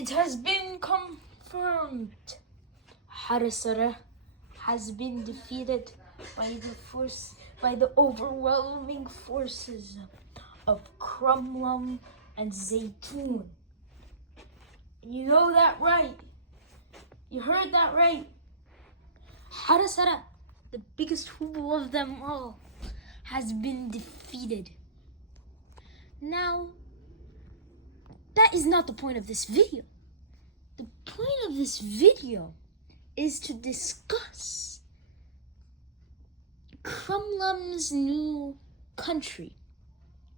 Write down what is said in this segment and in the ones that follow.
It has been confirmed. Harasara has been defeated by the overwhelming forces of Crumlum and Zaytun. You know that right. You heard that right. Harasara, the biggest hobo of them all, has been defeated. Now, that is not the point of this video. The point of this video is to discuss Crumlum's new country.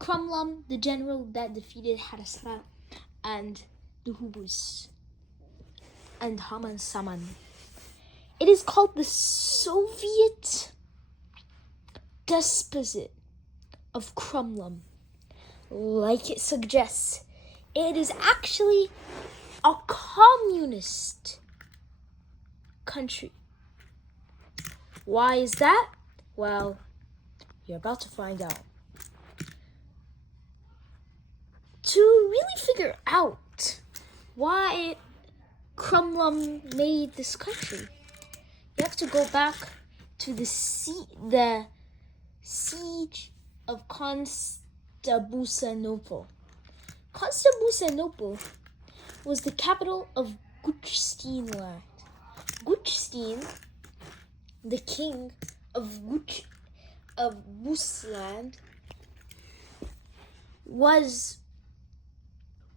Crumlum, the general that defeated Harasara and the Hubus and Haman Saman. It is called the Soviet Despotate of Crumlum. Like it suggests, it is actually a communist country. Why is that? Well, you're about to find out. To really figure out why Crumlum made this country, you have to go back to the siege of Constantinople. Constantinople was the capital of Gutstein land. Gutstein, the king of Rusland,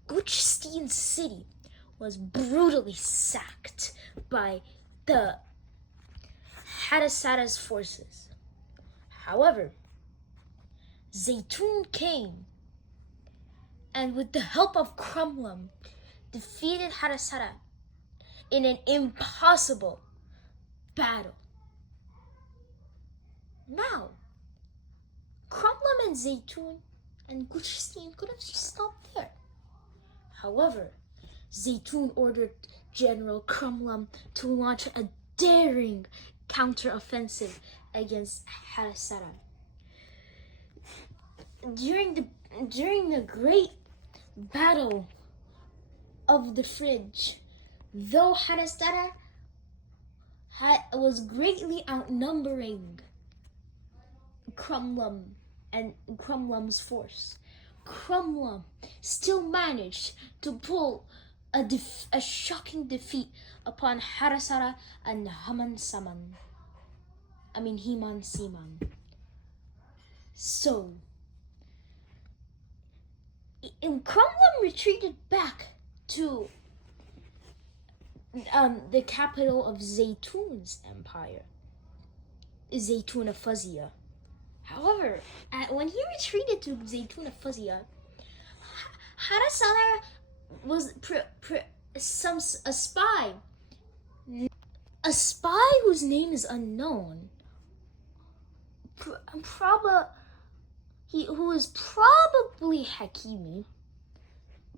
Gutstein city was brutally sacked by the Harasara's forces. However, Zaytun came and with the help of Crumlum defeated Harasara in an impossible battle. Now, Crumlum and Zaytun and Gutstein could have just stopped there. However, Zaytun ordered General Crumlum to launch a daring counteroffensive against Harasara. During the great battle of the Fridge, though Harasara was greatly outnumbering Crumlum and Crumlum's force, Crumlum still managed to pull a shocking defeat upon Harasara and Haman Saman. Himan Siman. So, Crumlum retreated back to the capital of Zaytun's empire, Zaytuna-Fuzia. However, when he retreated to Zaytuna-Fuzia, Harasara was a spy whose name is unknown, who is probably Hakimi,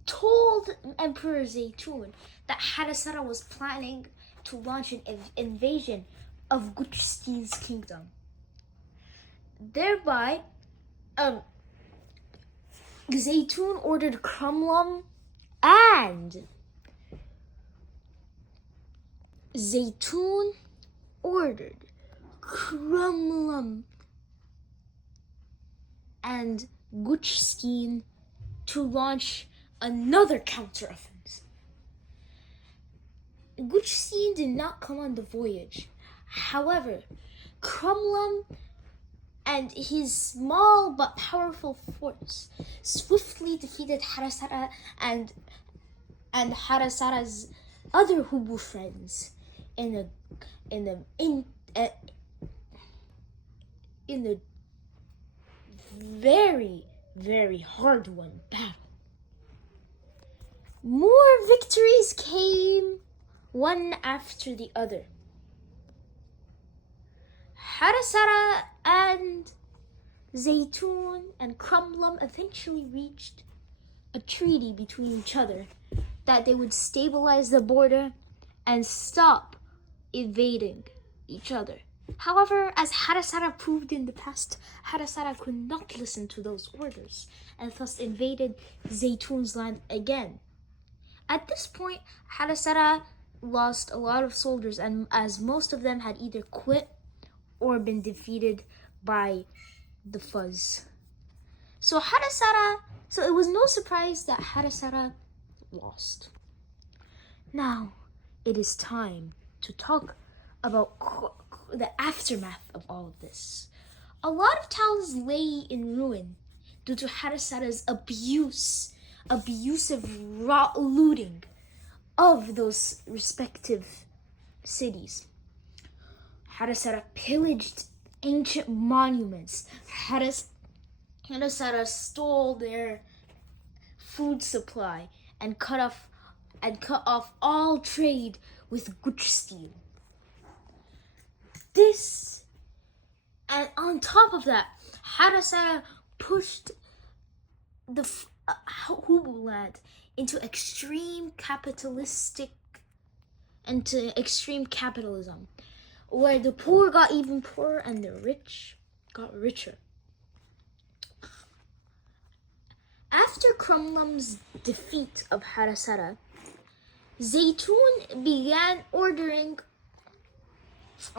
told Emperor Zaytun that Harasara was planning to launch an invasion of Gutstein's kingdom. Thereby, Zaytun ordered Crumlum and Gutstein to launch another counteroffensive. Gutstein did not come on the voyage. However, Crumlum and his small but powerful force swiftly defeated Harasara and Harasara's other Hubu friends in a very, very hard-won battle. More victories came one after the other. Harasara and Zaytun and Crumlum eventually reached a treaty between each other that they would stabilize the border and stop invading each other. However, as Harasara proved in the past, Harasara could not listen to those orders and thus invaded Zaytun's land again. At this point, Harasara lost a lot of soldiers, and as most of them had either quit or been defeated by the Fuzz. So it was no surprise that Harasara lost. Now, it is time to talk about the aftermath of all of this. A lot of towns lay in ruin due to Harasara's abusive looting of those respective cities. Harasara pillaged ancient monuments. Harasara stole their food supply and cut off all trade with Gutstein. And on top of that, Harasara pushed the Hubuland into extreme capitalism, where the poor got even poorer and the rich got richer. After Crumlum's defeat of Harasara, Zaytun began ordering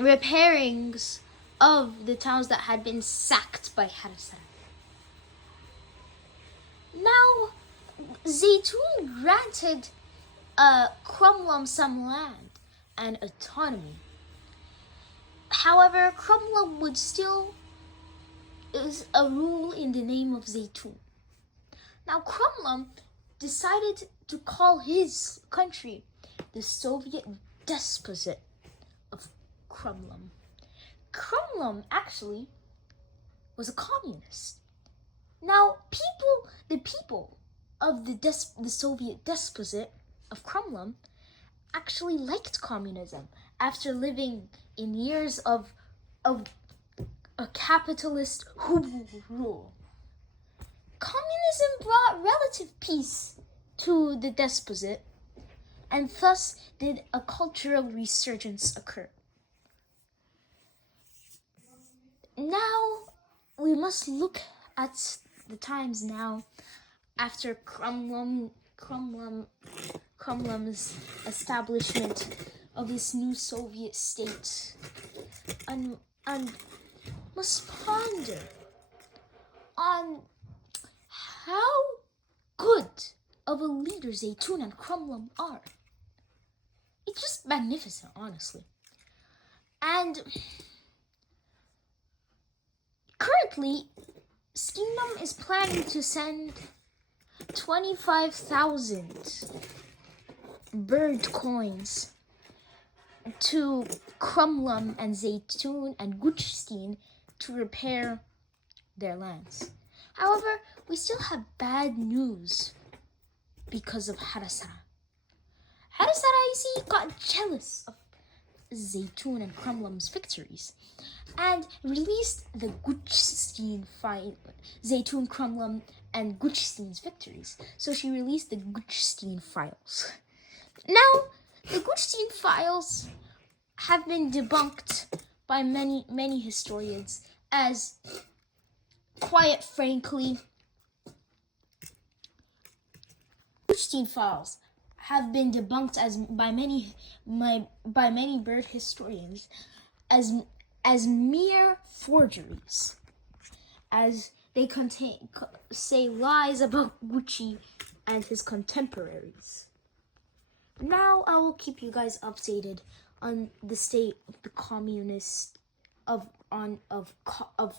repairings of the towns that had been sacked by Harasara. Now, Zaytun granted Crumlum some land and autonomy. However, Crumlum would still is a rule in the name of Zaytun. Now, Crumlum decided to call his country the Soviet Despotate of Crumlum. Crumlum actually was a communist. Now, the people of the Soviet Despotate of Crumlum actually liked communism after living in years of a capitalist rule. Communism brought relative peace to the Despotate, and thus did a cultural resurgence occur. Now, we must look at the times now after Crumlum's establishment of this new Soviet state, and must ponder on how good of a leader Zaytun and Crumlum are. It's just magnificent, honestly. And currently, Kingdom is planning to send 25,000 bird coins to Crumlum and Zaytun and Gutstein to repair their lands. However, we still have bad news because of Harasara. Harasara, you see, got jealous of Zaytun and Crumlum's victories and released the Zaytun, Crumlum, and Gutstein's victories. So she released the Gutstein files. Now, the Gutstein files have been debunked by many historians as, quite frankly, Gutstein files have been debunked by many bird historians as mere forgeries, as they say lies about Gucci and his contemporaries. Now I will keep you guys updated on the state of the communist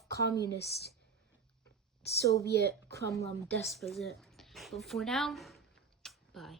communist Soviet Kremlin Despotate. But for now, bye.